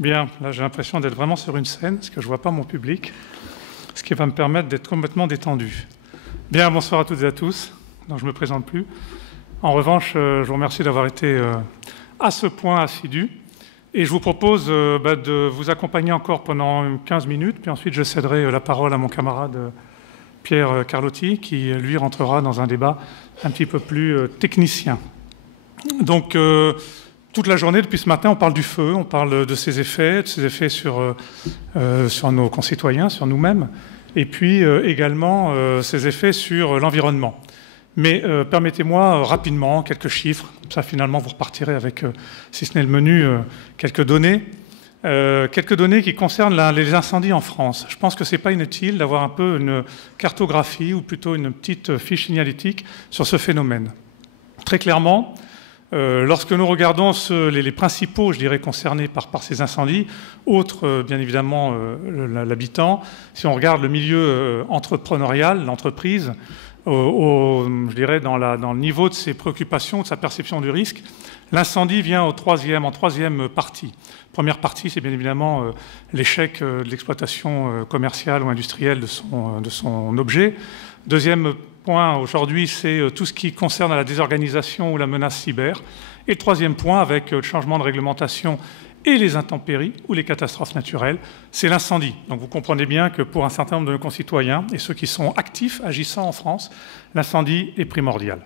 Bien, là j'ai l'impression d'être vraiment sur une scène, parce que je ne vois pas mon public, ce qui va me permettre d'être complètement détendu. Bien, bonsoir à toutes et à tous. Donc, je ne me présente plus. En revanche, je vous remercie d'avoir été à ce point assidu. Et je vous propose de vous accompagner encore pendant 15 minutes, puis ensuite je céderai la parole à mon camarade Pierre Carlotti, qui lui rentrera dans un débat un petit peu plus technicien. Donc, toute la journée, depuis ce matin, on parle du feu, on parle de ses effets sur nos concitoyens, sur nous-mêmes, et puis également ses effets sur l'environnement. Mais permettez-moi rapidement quelques chiffres, ça finalement vous repartirez avec, si ce n'est le menu, quelques données qui concernent les incendies en France. Je pense que ce n'est pas inutile d'avoir un peu une cartographie ou plutôt une petite fiche signalétique sur ce phénomène. Très clairement, lorsque nous regardons les principaux, je dirais, concernés par ces incendies, outre bien évidemment l'habitant, si on regarde le milieu entrepreneurial, l'entreprise, je dirais dans le niveau de ses préoccupations, de sa perception du risque, l'incendie vient en troisième partie. Première partie, c'est bien évidemment l'échec de l'exploitation commerciale ou industrielle de son objet. Deuxième point aujourd'hui, c'est tout ce qui concerne la désorganisation ou la menace cyber. Et le troisième point, avec le changement de réglementation et les intempéries ou les catastrophes naturelles, c'est l'incendie. Donc vous comprenez bien que pour un certain nombre de nos concitoyens et ceux qui sont actifs, agissant en France, l'incendie est primordial.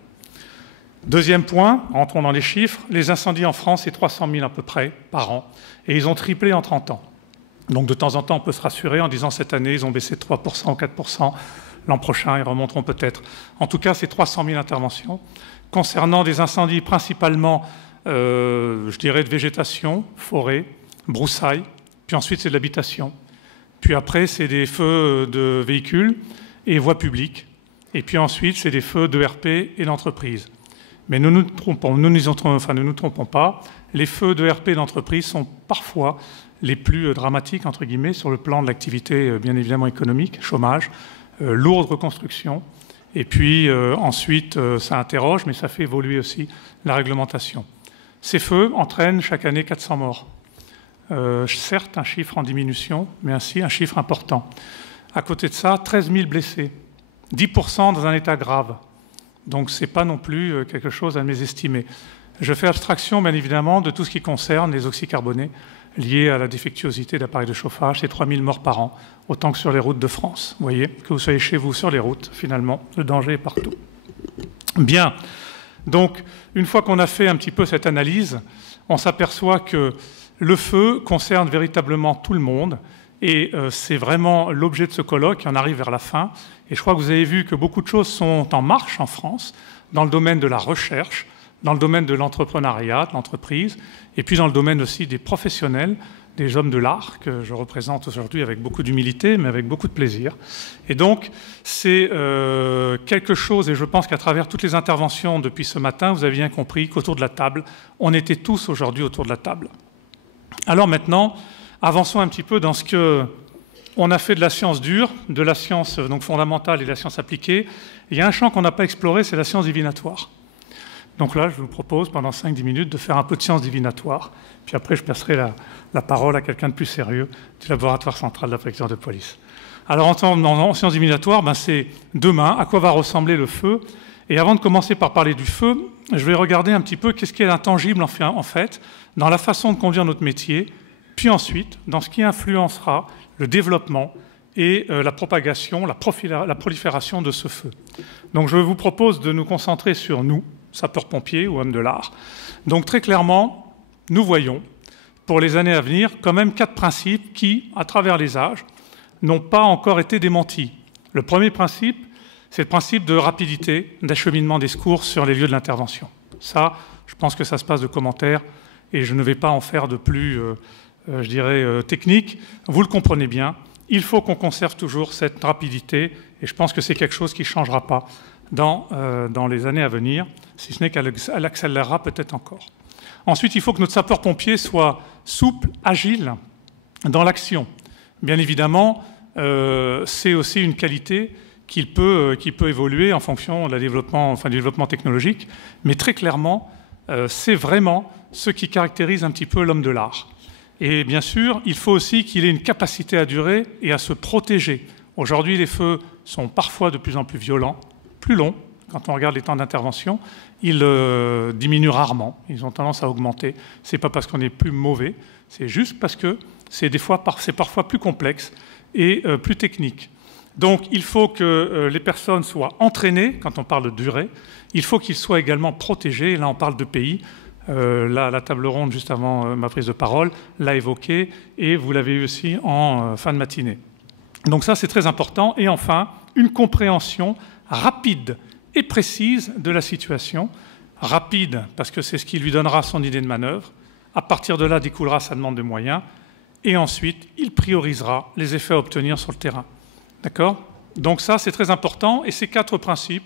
Deuxième point, rentrons dans les chiffres, les incendies en France, c'est 300 000 à peu près par an, et ils ont triplé en 30 ans. Donc de temps en temps, on peut se rassurer en disant cette année, ils ont baissé de 3% ou 4%, l'an prochain, ils remonteront peut-être. En tout cas, c'est 300 000 interventions. Concernant des incendies principalement, je dirais, de végétation, forêt, broussailles, puis ensuite c'est de l'habitation. Puis après, c'est des feux de véhicules et voies publiques. Et puis ensuite, c'est des feux d'ERP et d'entreprise. Mais ne nous trompons pas, les feux d'ERP et d'entreprise sont parfois les plus dramatiques, entre guillemets, sur le plan de l'activité, bien évidemment, économique, chômage, lourde reconstruction. Et puis ensuite, ça interroge, mais ça fait évoluer aussi la réglementation. Ces feux entraînent chaque année 400 morts. Certes, un chiffre en diminution, mais ainsi un chiffre important. À côté de ça, 13 000 blessés, 10% dans un état grave. Donc ce n'est pas non plus quelque chose à mésestimer. Je fais abstraction, bien évidemment, de tout ce qui concerne les oxycarbonés liés à la défectuosité d'appareils de chauffage. C'est 3 000 morts par an, autant que sur les routes de France. Vous voyez, que vous soyez chez vous sur les routes, finalement, le danger est partout. Bien. Donc, une fois qu'on a fait un petit peu cette analyse, on s'aperçoit que le feu concerne véritablement tout le monde et c'est vraiment l'objet de ce colloque, et on arrive vers la fin. Et je crois que vous avez vu que beaucoup de choses sont en marche en France, dans le domaine de la recherche, dans le domaine de l'entrepreneuriat, de l'entreprise, et puis dans le domaine aussi des professionnels, des hommes de l'art, que je représente aujourd'hui avec beaucoup d'humilité, mais avec beaucoup de plaisir. Et donc, c'est quelque chose, et je pense qu'à travers toutes les interventions depuis ce matin, vous avez bien compris qu'autour de la table, on était tous aujourd'hui autour de la table. Alors maintenant, avançons un petit peu dans ce que on a fait de la science dure, de la science donc fondamentale et de la science appliquée. Il y a un champ qu'on n'a pas exploré, c'est la science divinatoire. Donc là, je vous propose pendant 5-10 minutes de faire un peu de science divinatoire. Puis après, je passerai la parole à quelqu'un de plus sérieux du laboratoire central de la préfecture de police. Alors, en science divinatoire, c'est demain, à quoi va ressembler le feu. Et avant de commencer par parler du feu, je vais regarder un petit peu qu'est-ce qui est intangible, en fait, dans la façon de conduire notre métier, puis ensuite, dans ce qui influencera le développement et la propagation, la prolifération de ce feu. Donc, je vous propose de nous concentrer sur nous, sapeurs-pompiers ou hommes de l'art. Donc très clairement, nous voyons, pour les années à venir, quand même 4 principes qui, à travers les âges, n'ont pas encore été démentis. Le premier principe, c'est le principe de rapidité d'acheminement des secours sur les lieux de l'intervention. Ça, je pense que ça se passe de commentaires et je ne vais pas en faire de plus, je dirais, technique. Vous le comprenez bien, il faut qu'on conserve toujours cette rapidité et je pense que c'est quelque chose qui ne changera pas dans les années à venir, si ce n'est qu'elle accélérera peut-être encore. Ensuite, il faut que notre sapeur-pompier soit souple, agile dans l'action. Bien évidemment, c'est aussi une qualité qui peut évoluer en fonction du développement technologique, mais très clairement, c'est vraiment ce qui caractérise un petit peu l'homme de l'art. Et bien sûr, il faut aussi qu'il ait une capacité à durer et à se protéger. Aujourd'hui, les feux sont parfois de plus en plus violents, plus longs. Quand on regarde les temps d'intervention, ils diminuent rarement. Ils ont tendance à augmenter. Ce n'est pas parce qu'on est plus mauvais, c'est juste parce que c'est parfois plus complexe et plus technique. Donc, il faut que les personnes soient entraînées, quand on parle de durée. Il faut qu'ils soient également protégés. Là, on parle de pays. Là, la table ronde, juste avant ma prise de parole, l'a évoqué, et vous l'avez eu aussi en fin de matinée. Donc ça, c'est très important. Et enfin, une compréhension rapide et précise de la situation. Rapide, parce que c'est ce qui lui donnera son idée de manœuvre. À partir de là, découlera sa demande de moyens. Et ensuite, il priorisera les effets à obtenir sur le terrain. D'accord? Donc ça, c'est très important. Et ces 4 principes,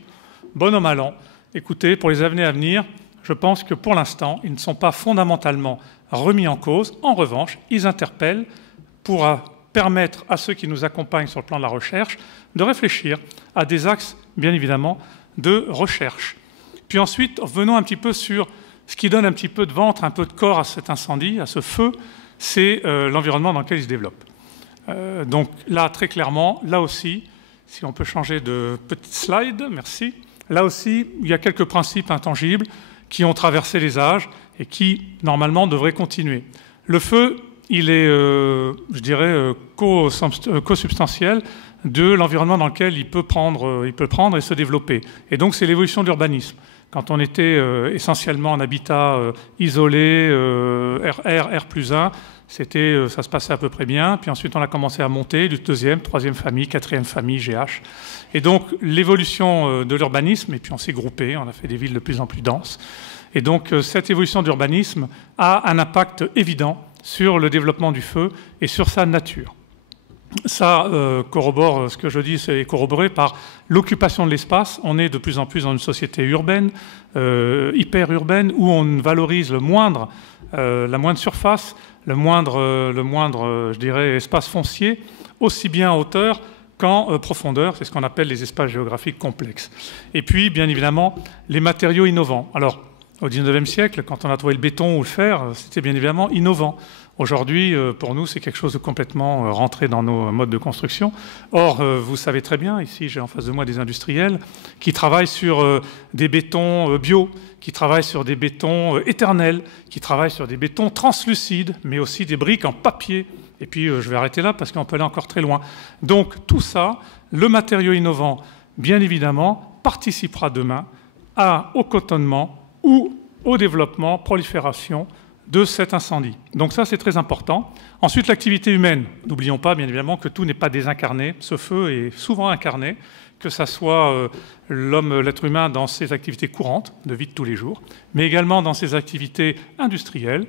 bon an, mal an, écoutez, pour les années à venir, je pense que pour l'instant, ils ne sont pas fondamentalement remis en cause. En revanche, ils interpellent pour permettre à ceux qui nous accompagnent sur le plan de la recherche de réfléchir à des axes, bien évidemment, de recherche. Puis ensuite, venons un petit peu sur ce qui donne un petit peu de ventre, un peu de corps à cet incendie, à ce feu, c'est l'environnement dans lequel il se développe. Donc là, très clairement, là aussi, si on peut changer de petite slide, merci. Là aussi, il y a quelques principes intangibles qui ont traversé les âges et qui, normalement, devraient continuer. Le feu, il est, je dirais, co-substantiel de l'environnement dans lequel il peut prendre et se développer. Et donc, c'est l'évolution de l'urbanisme. Quand on était essentiellement en habitat isolé, R+1, ça se passait à peu près bien. Puis ensuite, on a commencé à monter du 2e, 3e famille, 4e famille, GH. Et donc, l'évolution de l'urbanisme, et puis on s'est groupé, on a fait des villes de plus en plus denses. Et donc, cette évolution de l'urbanisme a un impact évident sur le développement du feu et sur sa nature. Ça corrobore, ce que je dis, c'est corroboré par l'occupation de l'espace. On est de plus en plus dans une société urbaine, hyper urbaine, où on valorise la moindre surface, le moindre, je dirais, espace foncier, aussi bien en hauteur qu'en profondeur. C'est ce qu'on appelle les espaces géographiques complexes. Et puis, bien évidemment, les matériaux innovants. Alors, au XIXe siècle, quand on a trouvé le béton ou le fer, c'était bien évidemment innovant. Aujourd'hui, pour nous, c'est quelque chose de complètement rentré dans nos modes de construction. Or, vous savez très bien, ici, j'ai en face de moi des industriels qui travaillent sur des bétons bio, qui travaillent sur des bétons éternels, qui travaillent sur des bétons translucides, mais aussi des briques en papier. Et puis, je vais arrêter là parce qu'on peut aller encore très loin. Donc, tout ça, le matériau innovant, bien évidemment, participera demain au cotonnement ou au développement, prolifération de cet incendie. Donc ça, c'est très important. Ensuite, l'activité humaine. N'oublions pas, bien évidemment, que tout n'est pas désincarné. Ce feu est souvent incarné, que ce soit l'être humain dans ses activités courantes, de vie de tous les jours, mais également dans ses activités industrielles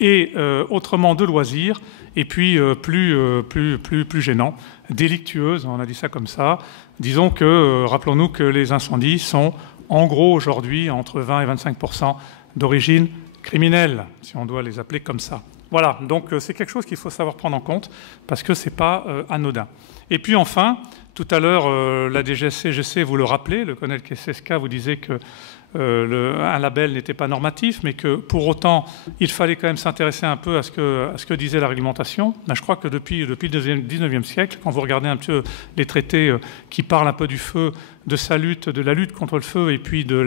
et autrement de loisirs, et puis plus gênant, délictueuses, on a dit ça comme ça. Disons que, rappelons-nous que les incendies sont, en gros, aujourd'hui, entre 20 et 25% d'origine criminels, si on doit les appeler comme ça. Voilà, donc c'est quelque chose qu'il faut savoir prendre en compte parce que ce n'est pas anodin. Et puis enfin, tout à l'heure, la DGSCGC, vous le rappelez, le colonel Kesseska vous disait que un label n'était pas normatif, mais que pour autant, il fallait quand même s'intéresser un peu à ce que disait la réglementation. Ben, je crois que depuis le 19e siècle, quand vous regardez un peu les traités qui parlent un peu du feu, de la lutte contre le feu et puis de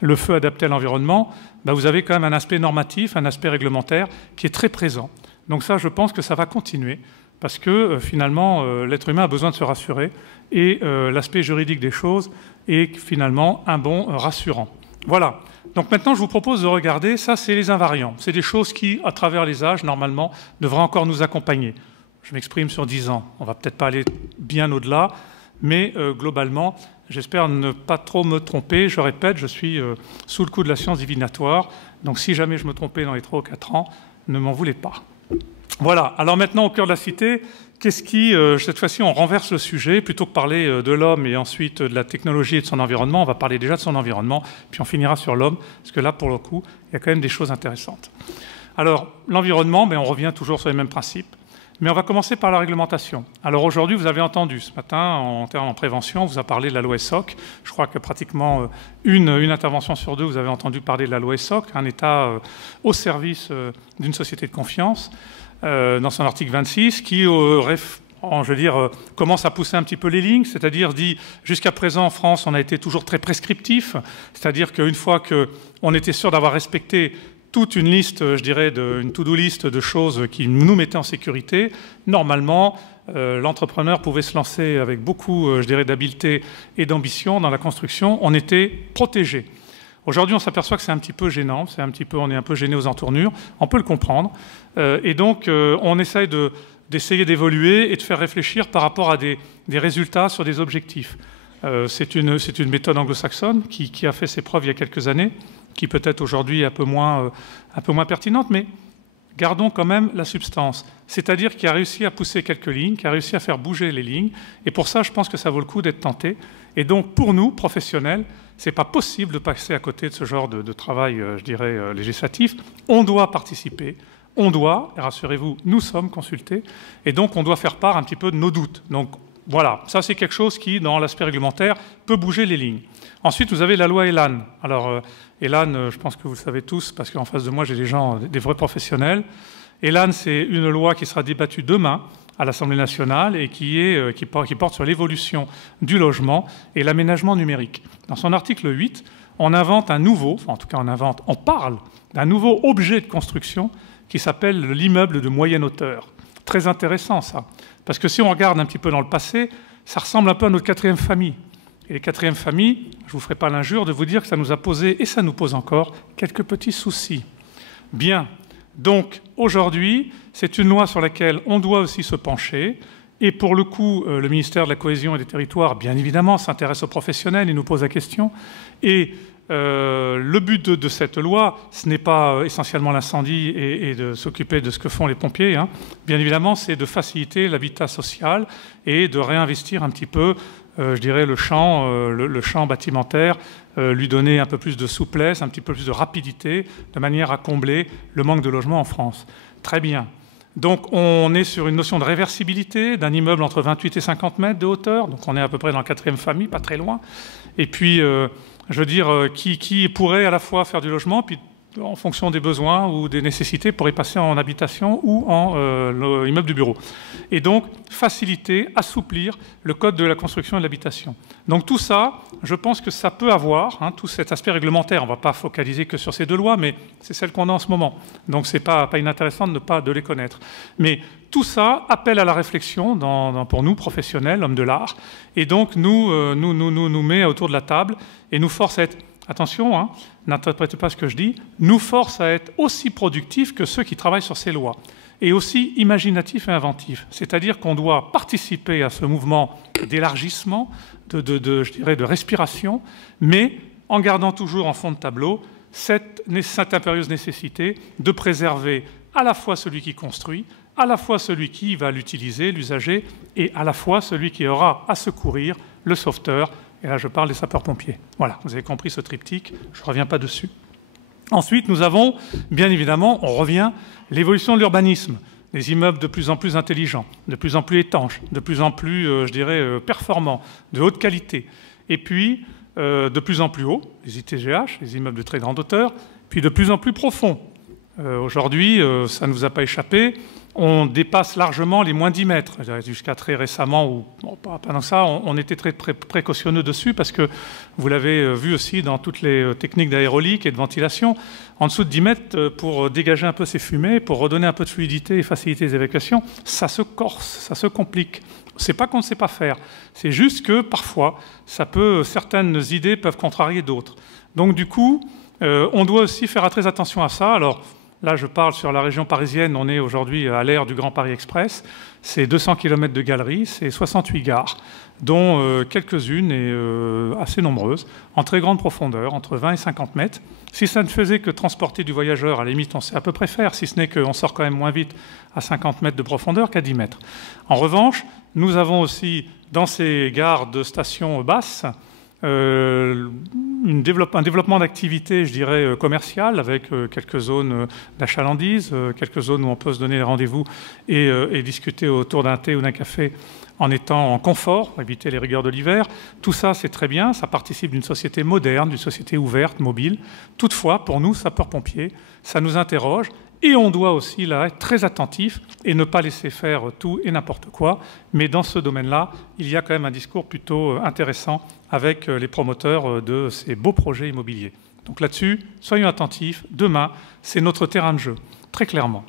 le feu adapté à l'environnement, ben, vous avez quand même un aspect normatif, un aspect réglementaire qui est très présent. Donc ça, je pense que ça va continuer parce que finalement, l'être humain a besoin de se rassurer et l'aspect juridique des choses est finalement un bon rassurant. Voilà. Donc maintenant, je vous propose de regarder, ça c'est les invariants. C'est des choses qui, à travers les âges, normalement, devraient encore nous accompagner. Je m'exprime sur 10 ans. On ne va peut-être pas aller bien au-delà, mais globalement, j'espère ne pas trop me tromper. Je répète, je suis sous le coup de la science divinatoire. Donc si jamais je me trompais dans les 3 ou 4 ans, ne m'en voulez pas. Voilà. Alors maintenant, au cœur de la cité, qu'est-ce qui, cette fois-ci, on renverse le sujet. Plutôt que parler de l'homme et ensuite de la technologie et de son environnement, on va parler déjà de son environnement, puis on finira sur l'homme, parce que là, pour le coup, il y a quand même des choses intéressantes. Alors, l'environnement, on revient toujours sur les mêmes principes. Mais on va commencer par la réglementation. Alors aujourd'hui, vous avez entendu ce matin, en prévention, on vous a parlé de la loi ESSOC. Je crois que pratiquement une intervention sur deux, vous avez entendu parler de la loi ESSOC, un État au service d'une société de confiance, dans son article 26, qui commence à pousser un petit peu les lignes, c'est-à-dire dit, jusqu'à présent en France, on a été toujours très prescriptif, c'est-à-dire qu'une fois qu'on était sûr d'avoir respecté toute une liste, je dirais, une to-do list de choses qui nous mettaient en sécurité, normalement, l'entrepreneur pouvait se lancer avec beaucoup, je dirais, d'habileté et d'ambition dans la construction, on était protégé. Aujourd'hui, on s'aperçoit que c'est un petit peu gênant, on est un peu gêné aux entournures, on peut le comprendre, et donc on essaye d'essayer d'évoluer et de faire réfléchir par rapport à des résultats sur des objectifs. C'est une méthode anglo-saxonne qui a fait ses preuves il y a quelques années, qui peut-être aujourd'hui est un peu moins pertinente, mais gardons quand même la substance. C'est-à-dire qu'il a réussi à pousser quelques lignes, qu'il a réussi à faire bouger les lignes, et pour ça, je pense que ça vaut le coup d'être tenté. Et donc, pour nous, professionnels, ce n'est pas possible de passer à côté de ce genre de travail, je dirais, législatif. On doit participer. On doit, et rassurez-vous, nous sommes consultés, et donc on doit faire part un petit peu de nos doutes. Donc voilà, ça c'est quelque chose qui, dans l'aspect réglementaire, peut bouger les lignes. Ensuite, vous avez la loi Elan. Alors, Elan, je pense que vous le savez tous, parce qu'en face de moi, j'ai des gens, des vrais professionnels. Elan, c'est une loi qui sera débattue demain à l'Assemblée nationale et qui porte sur l'évolution du logement et l'aménagement numérique. Dans son article 8, on invente un nouveau, enfin en tout cas on parle d'un nouveau objet de construction qui s'appelle l'immeuble de moyenne hauteur. Très intéressant, ça. Parce que si on regarde un petit peu dans le passé, ça ressemble un peu à notre quatrième famille. Et les quatrièmes familles, je ne vous ferai pas l'injure de vous dire que ça nous a posé, et ça nous pose encore, quelques petits soucis. Bien. Donc, aujourd'hui, c'est une loi sur laquelle on doit aussi se pencher. Et pour le coup, le ministère de la Cohésion et des Territoires, bien évidemment, s'intéresse aux professionnels et nous pose la question. Et le but de cette loi, ce n'est pas essentiellement l'incendie et de s'occuper de ce que font les pompiers. Hein. Bien évidemment, c'est de faciliter l'habitat social et de réinvestir un petit peu, je dirais, le champ bâtimentaire, lui donner un peu plus de souplesse, un petit peu plus de rapidité, de manière à combler le manque de logement en France. Très bien. Donc on est sur une notion de réversibilité d'un immeuble entre 28 et 50 mètres de hauteur. Donc on est à peu près dans la quatrième famille, pas très loin. Et puis, je veux dire, qui pourrait à la fois faire du logement, puis en fonction des besoins ou des nécessités, pour y passer en habitation ou en immeuble de bureau. Et donc, faciliter, assouplir le code de la construction et de l'habitation. Donc tout ça, je pense que ça peut avoir, tout cet aspect réglementaire. On ne va pas focaliser que sur ces deux lois, mais c'est celles qu'on a en ce moment. Donc ce n'est pas inintéressant de les connaître. Mais tout ça appelle à la réflexion pour nous, professionnels, hommes de l'art, et donc nous met autour de la table et nous force à être, attention, n'interprétez pas ce que je dis, nous force à être aussi productifs que ceux qui travaillent sur ces lois, et aussi imaginatifs et inventifs. C'est-à-dire qu'on doit participer à ce mouvement d'élargissement, je dirais, de respiration, mais en gardant toujours en fond de tableau cette impérieuse nécessité de préserver à la fois celui qui construit, à la fois celui qui va l'utiliser, l'usager, et à la fois celui qui aura à secourir, le sauveteur. Et là, je parle des sapeurs-pompiers. Voilà, vous avez compris ce triptyque, je ne reviens pas dessus. Ensuite, nous avons, bien évidemment, on revient, l'évolution de l'urbanisme. Des immeubles de plus en plus intelligents, de plus en plus étanches, de plus en plus, je dirais, performants, de haute qualité. Et puis, de plus en plus haut, les ITGH, les immeubles de très grande hauteur, puis de plus en plus profonds. Aujourd'hui, ça ne vous a pas échappé, on dépasse largement les moins 10 mètres. Jusqu'à très récemment, ou bon, pas pendant ça, on était très précautionneux dessus parce que vous l'avez vu aussi dans toutes les techniques d'aérolique et de ventilation. En dessous de 10 mètres, pour dégager un peu ces fumées, pour redonner un peu de fluidité et faciliter les évacuations, ça se corse, ça se complique. C'est pas qu'on ne sait pas faire, c'est juste que parfois, certaines idées peuvent contrarier d'autres. Donc du coup, on doit aussi faire très attention à ça. Alors, là, je parle sur la région parisienne. On est aujourd'hui à l'ère du Grand Paris Express. C'est 200 km de galeries, c'est 68 gares, dont quelques-unes et assez nombreuses, en très grande profondeur, entre 20 et 50 mètres. Si ça ne faisait que transporter du voyageur, à la limite, on sait à peu près faire, si ce n'est qu'on sort quand même moins vite à 50 mètres de profondeur qu'à 10 mètres. En revanche, nous avons aussi, dans ces gares de stations basses, un développement d'activités, je dirais, commerciales, avec quelques zones d'achalandise, quelques zones où on peut se donner rendez-vous et discuter autour d'un thé ou d'un café en étant en confort, pour éviter les rigueurs de l'hiver. Tout ça, c'est très bien, ça participe d'une société moderne, d'une société ouverte, mobile. Toutefois, pour nous, sapeurs-pompiers, ça nous interroge et on doit aussi là être très attentif et ne pas laisser faire tout et n'importe quoi. Mais dans ce domaine-là, il y a quand même un discours plutôt intéressant avec les promoteurs de ces beaux projets immobiliers. Donc là-dessus, soyons attentifs. Demain, c'est notre terrain de jeu, très clairement.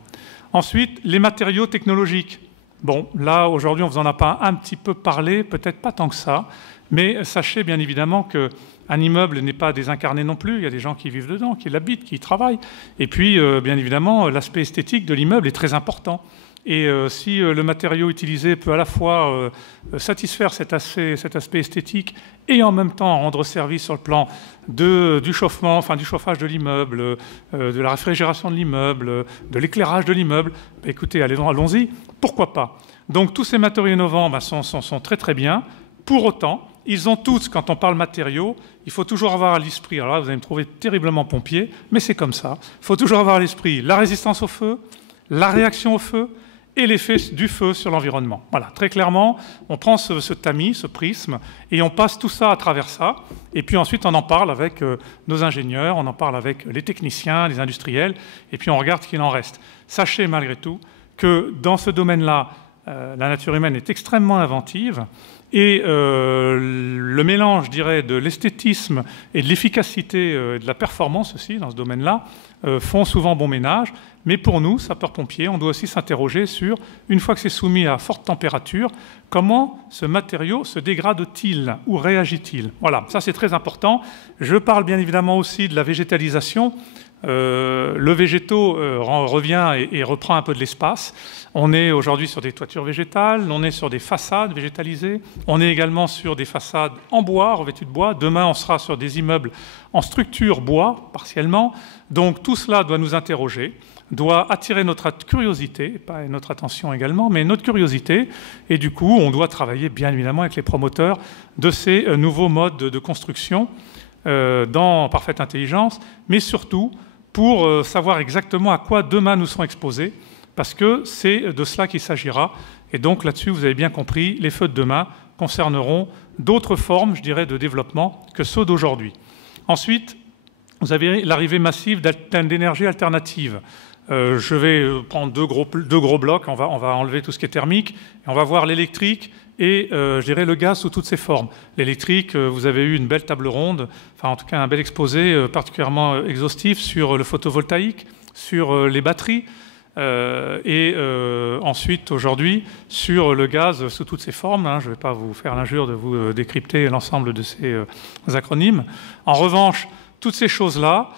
Ensuite, les matériaux technologiques. Bon, là, aujourd'hui, on vous en a pas un petit peu parlé, peut-être pas tant que ça, mais sachez bien évidemment qu'un immeuble n'est pas désincarné non plus. Il y a des gens qui vivent dedans, qui l'habitent, qui y travaillent. Et puis, bien évidemment, l'aspect esthétique de l'immeuble est très important. Et si le matériau utilisé peut à la fois satisfaire cet aspect esthétique et en même temps rendre service sur le plan du chauffement, enfin du chauffage de l'immeuble, de la réfrigération de l'immeuble, de l'éclairage de l'immeuble, bah, écoutez, allons-y, pourquoi pas. Donc tous ces matériaux innovants sont très très bien. Pour autant, ils ont tous, quand on parle matériaux, il faut toujours avoir à l'esprit, alors là vous allez me trouver terriblement pompier, mais c'est comme ça, il faut toujours avoir à l'esprit la résistance au feu, la réaction au feu, et l'effet du feu sur l'environnement. Voilà, très clairement, on prend ce tamis, ce prisme, et on passe tout ça à travers ça, et puis ensuite on en parle avec nos ingénieurs, on en parle avec les techniciens, les industriels, et puis on regarde ce qu'il en reste. Sachez malgré tout que dans ce domaine-là, la nature humaine est extrêmement inventive, et le mélange, je dirais, de l'esthétisme et de l'efficacité et de la performance aussi dans ce domaine-là font souvent bon ménage. Mais pour nous, sapeurs-pompiers, on doit aussi s'interroger sur, une fois que c'est soumis à forte température, comment ce matériau se dégrade-t-il ou réagit-il? Voilà, ça c'est très important. Je parle bien évidemment aussi de la végétalisation. Le végétaux revient et reprend un peu de l'espace. On est aujourd'hui sur des toitures végétales, on est sur des façades végétalisées, on est également sur des façades en bois, revêtues de bois. Demain, on sera sur des immeubles en structure bois, partiellement. Donc tout cela doit nous interroger, doit attirer notre curiosité, pas notre attention également, mais notre curiosité. Et du coup, on doit travailler bien évidemment avec les promoteurs de ces nouveaux modes de construction dans parfaite intelligence, mais surtout pour savoir exactement à quoi demain nous serons exposés, parce que c'est de cela qu'il s'agira. Et donc là-dessus, vous avez bien compris, les feux de demain concerneront d'autres formes, je dirais, de développement que ceux d'aujourd'hui. Ensuite, vous avez l'arrivée massive d'énergie alternative. Je vais prendre deux gros blocs, on va enlever tout ce qui est thermique, et on va voir l'électrique et je dirais le gaz sous toutes ses formes. L'électrique, vous avez eu une belle table ronde, enfin en tout cas un bel exposé particulièrement exhaustif sur le photovoltaïque, sur les batteries, et ensuite aujourd'hui sur le gaz sous toutes ses formes. Je ne vais pas vous faire l'injure de vous décrypter l'ensemble de ces acronymes. En revanche, toutes ces choses-là,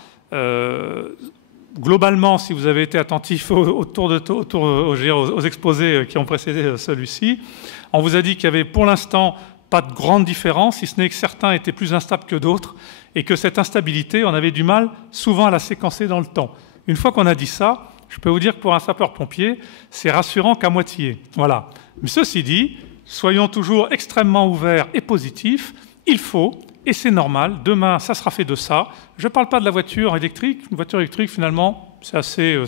globalement, si vous avez été attentif aux exposés qui ont précédé celui-ci, on vous a dit qu'il y avait pour l'instant pas de grande différence, si ce n'est que certains étaient plus instables que d'autres, et que cette instabilité, on avait du mal souvent à la séquencer dans le temps. Une fois qu'on a dit ça, je peux vous dire que pour un sapeur-pompier, c'est rassurant qu'à moitié. Voilà. Mais ceci dit, soyons toujours extrêmement ouverts et positifs. Il faut, et c'est normal, demain, ça sera fait de ça. Je ne parle pas de la voiture électrique. Une voiture électrique, finalement, c'est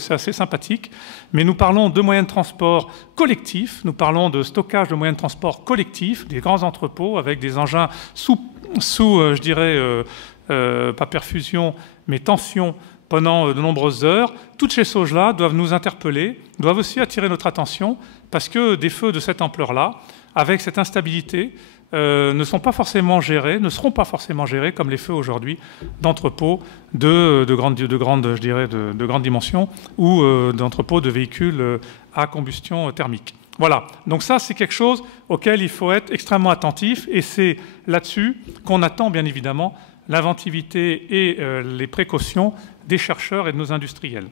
assez sympathique. Mais nous parlons de moyens de transport collectifs. Nous parlons de stockage de moyens de transport collectifs, des grands entrepôts avec des engins sous je dirais, pas perfusion, mais tension pendant de nombreuses heures. Toutes ces choses-là doivent nous interpeller, doivent aussi attirer notre attention, parce que des feux de cette ampleur-là, avec cette instabilité, ne seront pas forcément gérés comme les feux aujourd'hui d'entrepôts de grande dimension ou d'entrepôts de véhicules à combustion thermique. Voilà, donc ça c'est quelque chose auquel il faut être extrêmement attentif, et c'est là-dessus qu'on attend bien évidemment l'inventivité et les précautions des chercheurs et de nos industriels.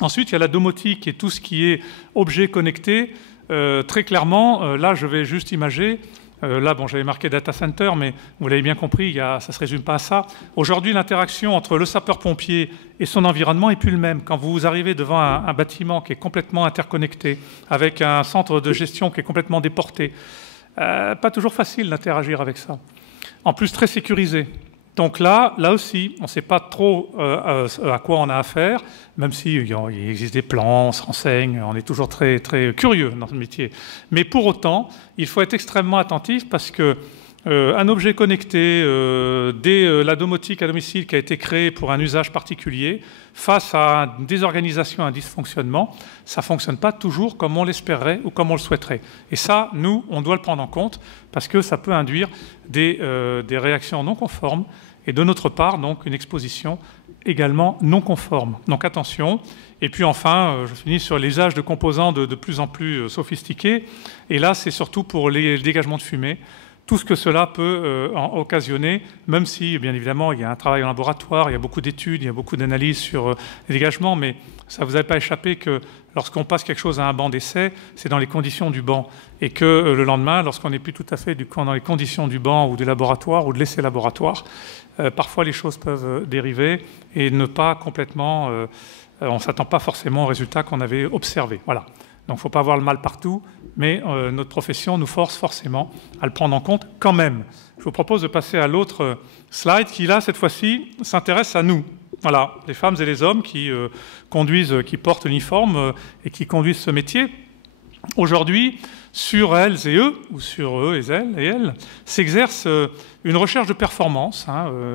Ensuite, il y a la domotique et tout ce qui est objet connecté. Très clairement, là je vais juste imager. Là, bon, j'avais marqué data center, mais vous l'avez bien compris, ça ne se résume pas à ça. Aujourd'hui, l'interaction entre le sapeur-pompier et son environnement n'est plus le même. Quand vous arrivez devant un bâtiment qui est complètement interconnecté, avec un centre de gestion qui est complètement déporté, pas toujours facile d'interagir avec ça. en plus très sécurisé. Donc là aussi, on ne sait pas trop à quoi on a affaire, même s'il existe des plans, on se renseigne, on est toujours très, très curieux dans ce métier. Mais pour autant, il faut être extrêmement attentif parce que un objet connecté, la domotique à domicile qui a été créée pour un usage particulier, face à une désorganisation, un dysfonctionnement, ça ne fonctionne pas toujours comme on l'espérait ou comme on le souhaiterait. Et ça, nous, on doit le prendre en compte parce que ça peut induire des réactions non conformes et de notre part, donc, une exposition également non conforme. Donc attention. Et puis enfin, je finis sur l'usage de composants de plus en plus sophistiqués. Et là, c'est surtout pour les dégagements de fumée. Tout ce que cela peut occasionner, même si, bien évidemment, il y a un travail en laboratoire, il y a beaucoup d'études, il y a beaucoup d'analyses sur les dégagements, mais ça ne vous avait pas échappé que lorsqu'on passe quelque chose à un banc d'essai, c'est dans les conditions du banc. Et que le lendemain, lorsqu'on n'est plus tout à fait dans les conditions du banc ou du laboratoire ou de l'essai laboratoire, parfois les choses peuvent dériver et ne pas complètement... on ne s'attend pas forcément au résultat qu'on avait observé. Voilà. Donc il ne faut pas avoir le mal partout, mais notre profession nous force forcément à le prendre en compte quand même. Je vous propose de passer à l'autre slide qui, là, cette fois-ci, s'intéresse à nous. Voilà, les femmes et les hommes qui qui portent l'uniforme et qui conduisent ce métier. Aujourd'hui, sur elles et eux, ou sur eux et elles, s'exerce une recherche de performance.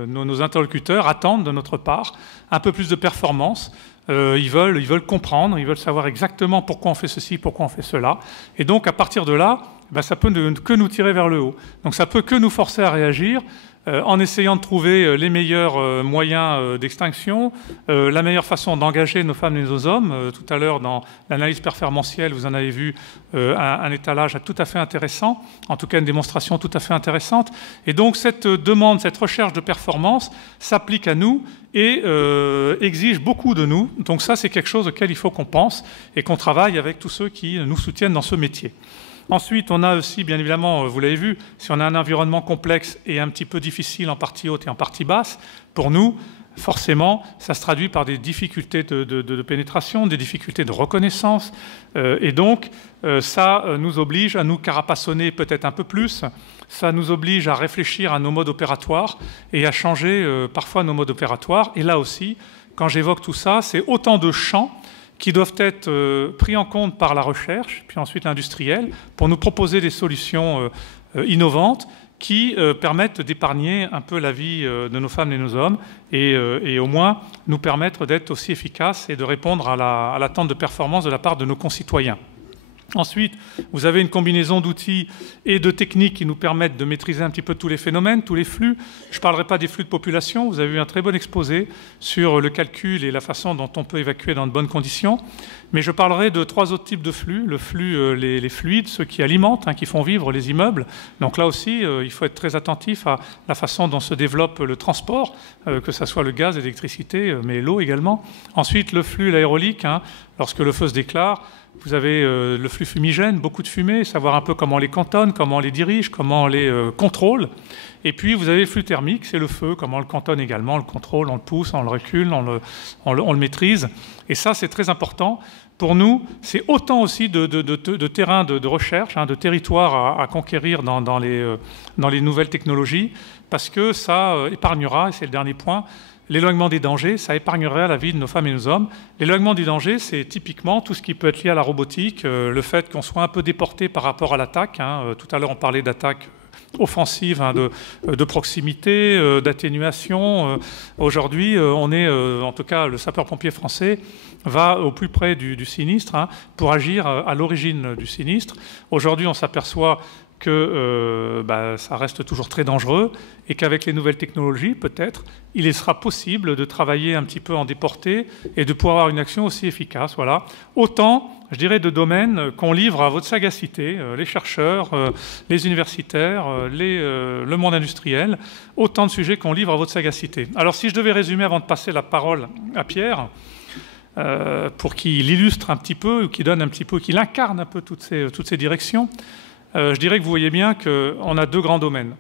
Nos interlocuteurs attendent de notre part un peu plus de performance. Ils veulent comprendre, ils veulent savoir exactement pourquoi on fait ceci, pourquoi on fait cela. Et donc, à partir de là, ça peut que nous tirer vers le haut. Donc, ça peut que nous forcer à réagir en essayant de trouver les meilleurs moyens d'extinction, la meilleure façon d'engager nos femmes et nos hommes. Tout à l'heure, dans l'analyse performantielle, vous en avez vu un étalage tout à fait intéressant, en tout cas une démonstration tout à fait intéressante. Et donc, cette demande, cette recherche de performance s'applique à nous et exige beaucoup de nous. Donc ça, c'est quelque chose auquel il faut qu'on pense et qu'on travaille avec tous ceux qui nous soutiennent dans ce métier. Ensuite, on a aussi, bien évidemment, vous l'avez vu, si on a un environnement complexe et un petit peu difficile en partie haute et en partie basse, pour nous, forcément, ça se traduit par des difficultés de pénétration, des difficultés de reconnaissance. Et donc, ça nous oblige à nous carapassonner peut-être un peu plus. Ça nous oblige à réfléchir à nos modes opératoires et à changer parfois nos modes opératoires. Et là aussi, quand j'évoque tout ça, c'est autant de champs qui doivent être pris en compte par la recherche, puis ensuite l'industriel, pour nous proposer des solutions innovantes qui permettent d'épargner un peu la vie de nos femmes et nos hommes et au moins nous permettre d'être aussi efficaces et de répondre à l'attente de performance de la part de nos concitoyens. Ensuite, vous avez une combinaison d'outils et de techniques qui nous permettent de maîtriser un petit peu tous les phénomènes, tous les flux. Je ne parlerai pas des flux de population. Vous avez eu un très bon exposé sur le calcul et la façon dont on peut évacuer dans de bonnes conditions. Mais je parlerai de 3 autres types de flux. Le flux, les fluides, ceux qui alimentent, qui font vivre les immeubles. Donc là aussi, il faut être très attentif à la façon dont se développe le transport, que ce soit le gaz, l'électricité, mais l'eau également. Ensuite, le flux, l'aérolique, lorsque le feu se déclare. Vous avez le flux fumigène, beaucoup de fumée, savoir un peu comment on les cantonne, comment on les dirige, comment on les contrôle. Et puis vous avez le flux thermique, c'est le feu, comment on le cantonne également, on le contrôle, on le pousse, on le recule, on le maîtrise. Et ça, c'est très important. Pour nous, c'est autant aussi de terrain de recherche, de territoire à conquérir dans les nouvelles technologies, parce que ça épargnera, et c'est le dernier point, l'éloignement des dangers, ça épargnerait la vie de nos femmes et nos hommes. L'éloignement des dangers, c'est typiquement tout ce qui peut être lié à la robotique, le fait qu'on soit un peu déporté par rapport à l'attaque. Tout à l'heure, on parlait d'attaque offensive, de proximité, d'atténuation. Aujourd'hui, on est, en tout cas, le sapeur-pompier français va au plus près du sinistre pour agir à l'origine du sinistre. Aujourd'hui, on s'aperçoit que ça reste toujours très dangereux et qu'avec les nouvelles technologies, peut-être, il sera possible de travailler un petit peu en déporté et de pouvoir avoir une action aussi efficace. Voilà. Autant, je dirais, de domaines qu'on livre à votre sagacité, les chercheurs, les universitaires, le monde industriel, autant de sujets qu'on livre à votre sagacité. Alors, si je devais résumer avant de passer la parole à Pierre, pour qu'il illustre un petit peu, ou qu'il donne un petit peu, qu'il incarne un peu toutes ces directions, je dirais que vous voyez bien qu'on a 2 grands domaines.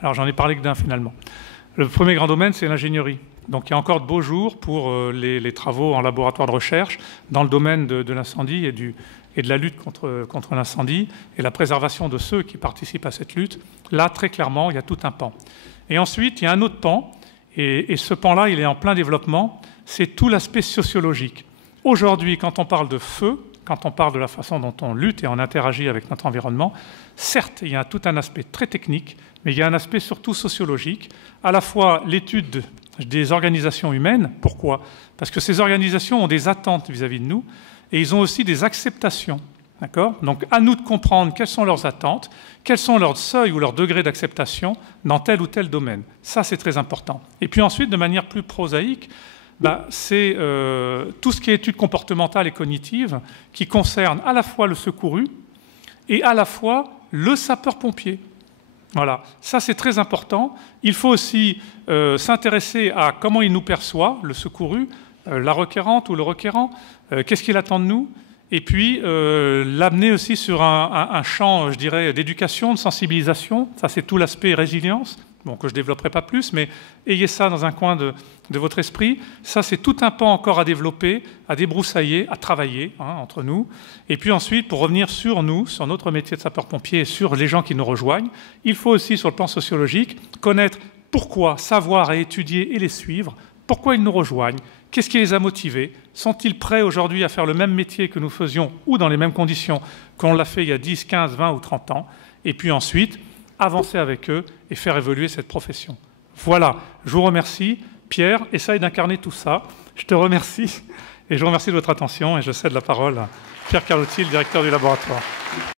Alors, j'en ai parlé que d'un finalement. Le premier grand domaine, c'est l'ingénierie. Donc, il y a encore de beaux jours pour les travaux en laboratoire de recherche dans le domaine de l'incendie et de la lutte contre l'incendie et la préservation de ceux qui participent à cette lutte. Là, très clairement, il y a tout un pan. Et ensuite, il y a un autre pan, et ce pan-là, il est en plein développement, c'est tout l'aspect sociologique. Aujourd'hui, quand on parle de feu, quand on parle de la façon dont on lutte et on interagit avec notre environnement, certes, il y a tout un aspect très technique, mais il y a un aspect surtout sociologique, à la fois l'étude des organisations humaines. Pourquoi? Parce que ces organisations ont des attentes vis-à-vis de nous, et ils ont aussi des acceptations. D'accord? Donc, à nous de comprendre quelles sont leurs attentes, quels sont leurs seuils ou leurs degrés d'acceptation dans tel ou tel domaine. Ça, c'est très important. Et puis ensuite, de manière plus prosaïque, c'est tout ce qui est études comportementales et cognitives qui concerne à la fois le secouru et à la fois le sapeur-pompier. Voilà, ça c'est très important. Il faut aussi s'intéresser à comment il nous perçoit, le secouru, la requérante ou le requérant, qu'est-ce qu'il attend de nous, et puis l'amener aussi sur un champ, je dirais, d'éducation, de sensibilisation. Ça c'est tout l'aspect résilience, bon, que je ne développerai pas plus, mais ayez ça dans un coin de votre esprit. Ça, c'est tout un pan encore à développer, à débroussailler, à travailler entre nous. Et puis ensuite, pour revenir sur nous, sur notre métier de sapeur-pompier et sur les gens qui nous rejoignent, il faut aussi, sur le plan sociologique, connaître pourquoi, savoir et étudier et les suivre, pourquoi ils nous rejoignent, qu'est-ce qui les a motivés, sont-ils prêts aujourd'hui à faire le même métier que nous faisions ou dans les mêmes conditions qu'on l'a fait il y a 10, 15, 20 ou 30 ans, et puis ensuite, avancer avec eux et faire évoluer cette profession. Voilà, je vous remercie. Pierre, essaye d'incarner tout ça. Je te remercie et je vous remercie de votre attention et je cède la parole à Pierre Carlotti, le directeur du laboratoire.